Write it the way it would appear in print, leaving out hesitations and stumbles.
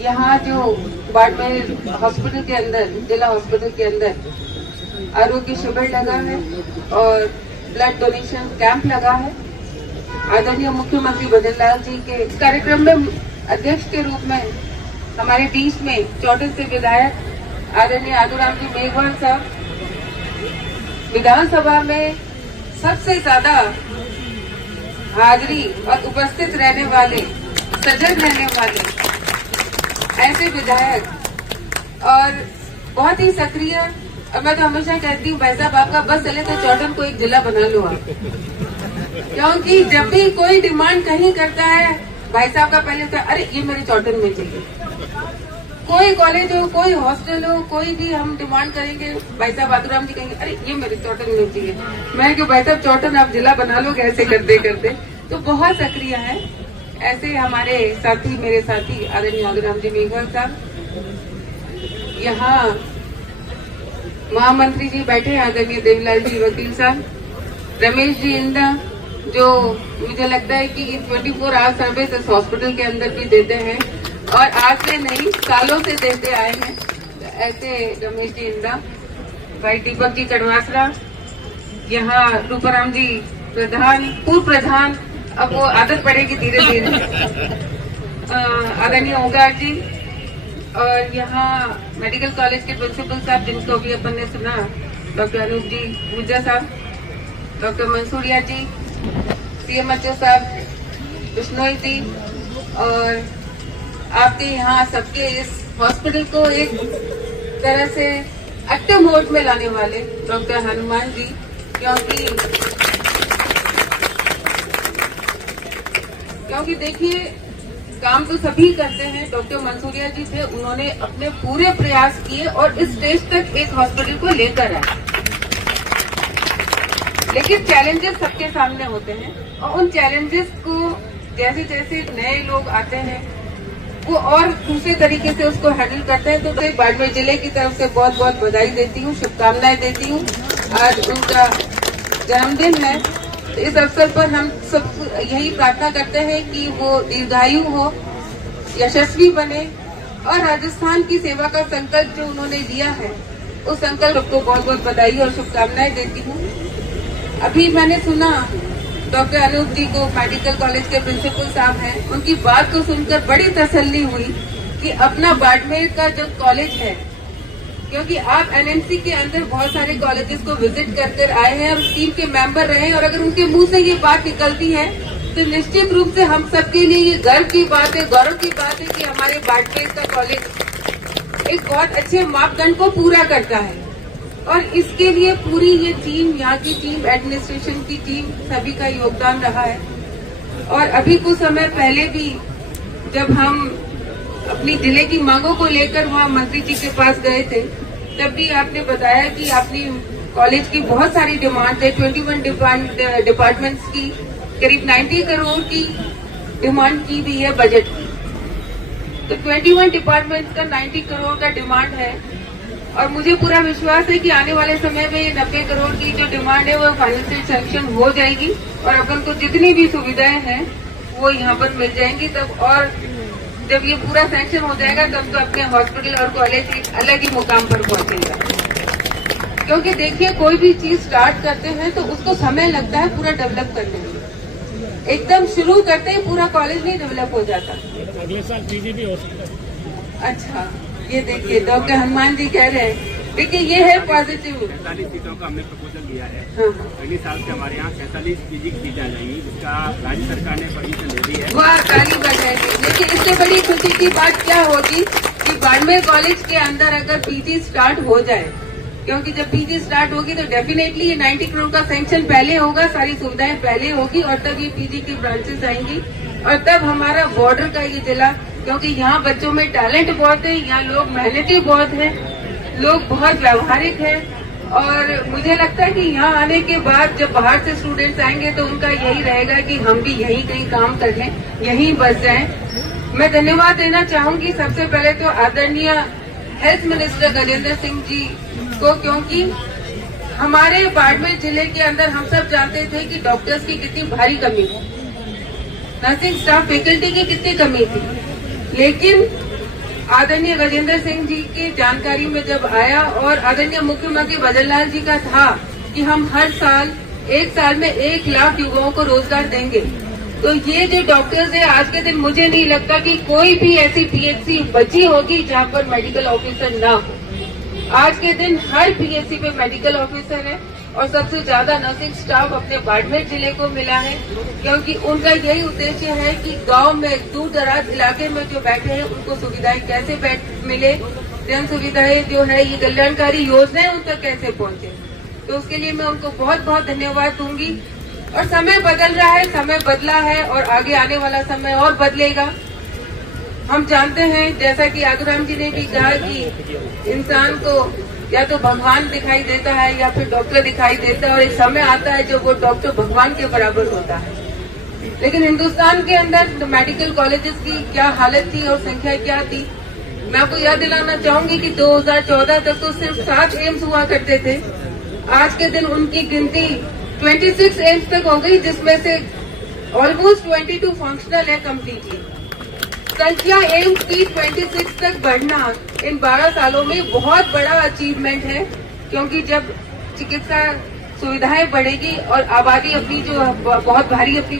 यहाँ जो बाड़मेर हॉस्पिटल के अंदर, जिला हॉस्पिटल के अंदर आरोग्य शिविर लगा है और ब्लड डोनेशन कैंप लगा है। आदरणीय मुख्यमंत्री बद्रीलाल जी के कार्यक्रम में अध्यक्ष के रूप में हमारे बीच में चौटिल से विधायक आदरणीय आदूराम जी मेघवाल साहब, विधानसभा में सबसे ज्यादा हाजिरी और उपस्थित रहने वाले, सजग रहने वाले ऐसे विधायक और बहुत ही सक्रिय। और मैं तो हमेशा कहती हूँ भाई साहब, आपका बस चले तो चौटन को एक जिला बना लो आप, क्योंकि जब भी कोई डिमांड कहीं करता है भाई साहब का पहले होता है अरे ये मेरे चौटन में चाहिए। कोई कॉलेज हो, कोई हॉस्टल हो, कोई भी हम डिमांड करेंगे, भाई साहब आदूराम जी कहेंगे अरे ये मेरे चौटन में चाहिए। मैं क्यों भाई साहब चौटन आप जिला बना लो, ऐसे करते करते। तो बहुत सक्रिय है ऐसे हमारे साथी, मेरे साथी आदरणीय आदूराम जी मेघवाल साहब। यहाँ महामंत्री जी बैठे हैं, आदरणीय देवीलाल जी वकील साहब, रमेश जी इंदा, जो मुझे लगता है कि 24 आवर सर्विस इस हॉस्पिटल के अंदर भी देते हैं और आज से नहीं सालों से देते आए हैं। ऐसे रमेश जी इंदा, भाई दीपक जी कड़वासरा, यहाँ रूपाराम जी प्रधान, पूर्व प्रधान, अब वो आदत पड़ेगी धीरे धीरे, आदरणीय ओंकार जी, और यहाँ मेडिकल कॉलेज के प्रिंसिपल साहब जिनको अभी अपन ने सुना, डॉक्टर अनूप जी गुज्जर साहब, डॉक्टर मंसूरिया जी, CMHO साहब बिश्नोई जी, और आपके यहाँ सबके इस हॉस्पिटल को एक तरह से एक्टिव मोड में लाने वाले डॉक्टर हनुमान जी, क्योंकि देखिए काम तो सभी करते हैं। डॉक्टर मंसूरिया जी थे, उन्होंने अपने पूरे प्रयास किए और इस स्टेज तक एक हॉस्पिटल को लेकर आए, लेकिन चैलेंजेस सबके सामने होते हैं और उन चैलेंजेस को जैसे जैसे नए लोग आते हैं वो और दूसरे तरीके से उसको हैंडल करते हैं। तो बाड़मेर जिले की तरफ से बहुत बहुत बधाई देती हूँ, शुभकामनाएं देती हूँ। आज उनका जन्मदिन है, तो इस अवसर पर हम सब यही प्रार्थना करते हैं कि वो दीर्घायु हो, यशस्वी बने और राजस्थान की सेवा का संकल्प जो उन्होंने लिया है उस संकल्प को बहुत बहुत बधाई और शुभकामनाएं देती हूँ। अभी मैंने सुना डॉक्टर अनूप जी को, मेडिकल कॉलेज के प्रिंसिपल साहब हैं, उनकी बात को सुनकर बड़ी तसल्ली हुई कि अपना बाड़मेर का जो कॉलेज है, क्योंकि आप NMC के अंदर बहुत सारे कॉलेजेस को विजिट कर आए हैं और टीम के मेंबर रहे हैं, और अगर उनके मुंह से ये बात निकलती है तो निश्चित रूप से हम सबके लिए ये गर्व की बात है, गौरव की बात है कि हमारे बाड़मेर का कॉलेज एक बहुत अच्छे मापदंड को पूरा करता है। और इसके लिए पूरी ये टीम, यहाँ की टीम, एडमिनिस्ट्रेशन की टीम, सभी का योगदान रहा है। और अभी कुछ समय पहले भी जब हम अपनी जिले की मांगों को लेकर वहाँ मंत्री जी के पास गए थे, तब भी आपने बताया कि आपने कॉलेज की बहुत सारी डिमांड है, 21 डिपार्टमेंट्स की करीब 90 करोड़ की डिमांड की भी है बजट की। तो 21 डिपार्टमेंट्स का 90 करोड़ का डिमांड है और मुझे पूरा विश्वास है कि आने वाले समय में 90 करोड़ की जो डिमांड है वो फाइनेंशियल सैंक्शन हो जाएगी और अपन को जितनी भी सुविधाएं हैं वो यहाँ पर मिल जाएंगी। तब और जब ये पूरा सैंक्शन हो जाएगा तब तो अपने हॉस्पिटल और कॉलेज एक अलग ही मुकाम पर पहुंचेगा। क्योंकि देखिए कोई भी चीज स्टार्ट करते हैं तो उसको समय लगता है पूरा डेवलप करने में। एकदम शुरू करते ही पूरा कॉलेज नहीं डेवलप हो जाता। अगले साल PG भी हो सकता है। अच्छा, ये देखिए डॉक्टर हनुमान जी कह रहे हैं, देखिए ये है पॉजिटिव। 47 सीटों का हमने प्रपोजल दिया है। हाँ। अगले साल से हमारे यहाँ 47 PG की सीटें आ जाएंगी, जिसका राज्य सरकार ने परमिशन दे दी है। वाह, ताली बजाएगी। लेकिन इससे बड़ी खुशी की बात क्या होगी कि बाड़मेर कॉलेज के अंदर अगर PG स्टार्ट हो जाए, क्योंकि जब PG स्टार्ट होगी तो डेफिनेटली ये 90 करोड़ का सैंक्शन पहले होगा, सारी सुविधाएं पहले होगी और तब ये PG की ब्रांचेस आएंगी और तब हमारा बॉर्डर का ये जिला, क्योंकि यहाँ बच्चों में टैलेंट बहुत है, यहाँ लोग मेहनती बहुत हैं, लोग बहुत व्यावहारिक हैं और मुझे लगता है कि यहाँ आने के बाद जब बाहर से स्टूडेंट्स आएंगे तो उनका यही रहेगा कि हम भी यहीं कहीं काम कर लें, यहीं बस जाएं। मैं धन्यवाद देना चाहूंगी सबसे पहले तो आदरणीय हेल्थ मिनिस्टर गजेंद्र सिंह जी को, क्योंकि हमारे बाड़मेर जिले के अंदर हम सब जानते थे कि डॉक्टर्स की कितनी भारी कमी है, नर्सिंग स्टाफ फैकल्टी की कितनी कमी थी, लेकिन आदरणीय गजेंद्र सिंह जी की जानकारी में जब आया और आदरणीय मुख्यमंत्री भजनलाल जी का था कि हम हर साल 1 साल में 1 लाख युवाओं को रोजगार देंगे, तो ये जो डॉक्टर्स है आज के दिन मुझे नहीं लगता कि कोई भी ऐसी पीएचसी बची होगी जहाँ पर मेडिकल ऑफिसर ना हो। आज के दिन हर पीएचसी पे मेडिकल ऑफिसर है और सबसे ज्यादा नर्सिंग स्टाफ अपने बाड़मेर जिले को मिला है, क्योंकि उनका यही उद्देश्य है कि गांव में दूर दराज इलाके में जो बैठे हैं उनको सुविधाएं कैसे मिले, जन सुविधाएं जो है ये कल्याणकारी योजनाएं उन तक कैसे पहुंचे। तो उसके लिए मैं उनको बहुत बहुत धन्यवाद दूंगी। और समय बदल रहा है, समय बदला है और आगे आने वाला समय और बदलेगा। हम जानते हैं, जैसा कि आगुराम जी ने भी कहा कि इंसान को या तो भगवान दिखाई देता है या फिर डॉक्टर दिखाई देता है, और एक समय आता है जो वो डॉक्टर भगवान के बराबर होता है। लेकिन हिंदुस्तान के अंदर मेडिकल कॉलेजेस की क्या हालत थी और संख्या क्या थी, मैं आपको याद दिलाना चाहूंगी कि 2014 तक तो सिर्फ 7 एम्स हुआ करते थे। आज के दिन उनकी गिनती 26 एम्स तक हो गई, जिसमें से ऑलमोस्ट 22 फंक्शनल है कम्प्लीटली। संख्या एम्स की 26 तक बढ़ना इन 12 सालों में बहुत बड़ा अचीवमेंट है, क्योंकि जब चिकित्सा सुविधाएं बढ़ेगी और आबादी अपनी जो बहुत भारी अपनी